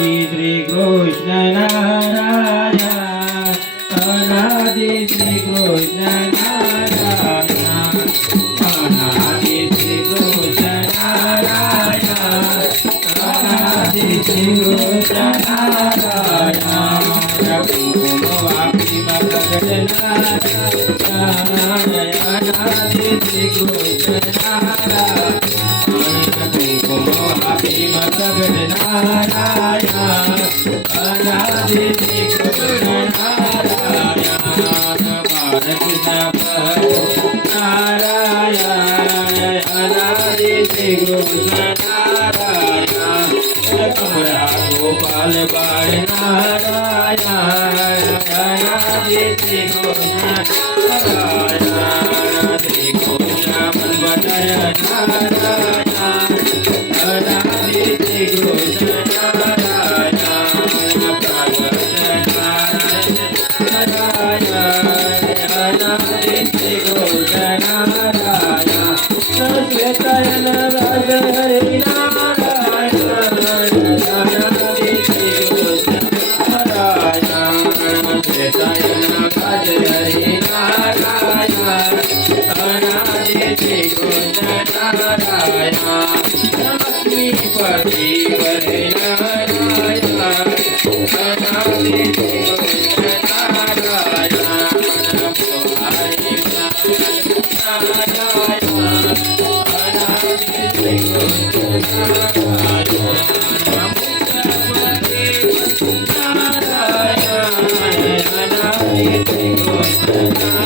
અનાદિ શ્રી કૃષ્ણ નારાયણ અનાદિ શ્રી કૃષ્ણ નારાયણ અનાદિ શ્રી કૃષ્ણ નારાયણ અનાદિ શ્રી કૃષ્ણ નારાયણ કુમકુમ વાપી મગજ નારાયણ અનાદિ શ્રી કૃષ્ણ નારાયણ કુમકુમ વાપી મગજ નારાયણ અનાદિ શ્રી કૃષ્ણ નારાયણ બાળકૃષ્ણ નારાયણ અનાદિ શ્રી કૃષ્ણ નારાયણ કમળા ગોપાલ બાળ નારાયણ અનાદિ શ્રી કૃષ્ણ નારાયણ શ્રી કૃષ્ણ મનવદય નારાયણ અનાદિ શ્રી કૃષ્ણ નારાયણ પ્રગટ નારાયણ અનાદિ શ્રી કૃષ્ણ નારાયણ શ્વેતાયન રાજ હરિ નારાયણ અનાદિ શ્રી કૃષ્ણ નારાયણ શ્વેતાયન રાજ હરિ નારાયણ અનાદિ શ્રી કૃષ્ણ નારાયણ લક્ષ્મીપતિ વરે નારાયણ અનાદિ શ્રી કૃષ્ણ નારાયણ પુરારી નારાયણ અનાદિ શ્રી કૃષ્ણ નારાયણ નારાયણ અનાદિ શ્રી કૃષ્ણ નારાયણ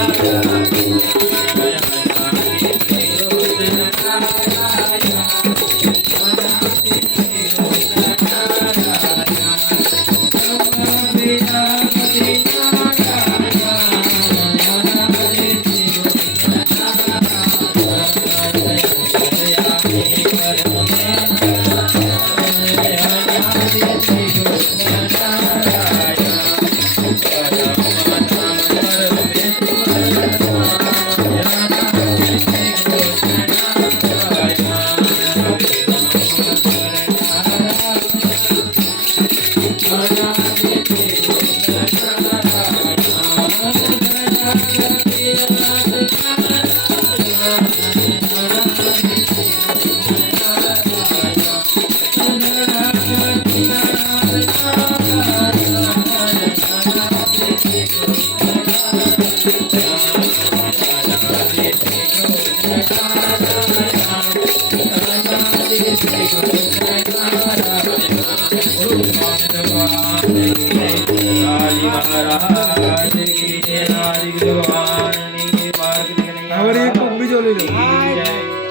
महाराज की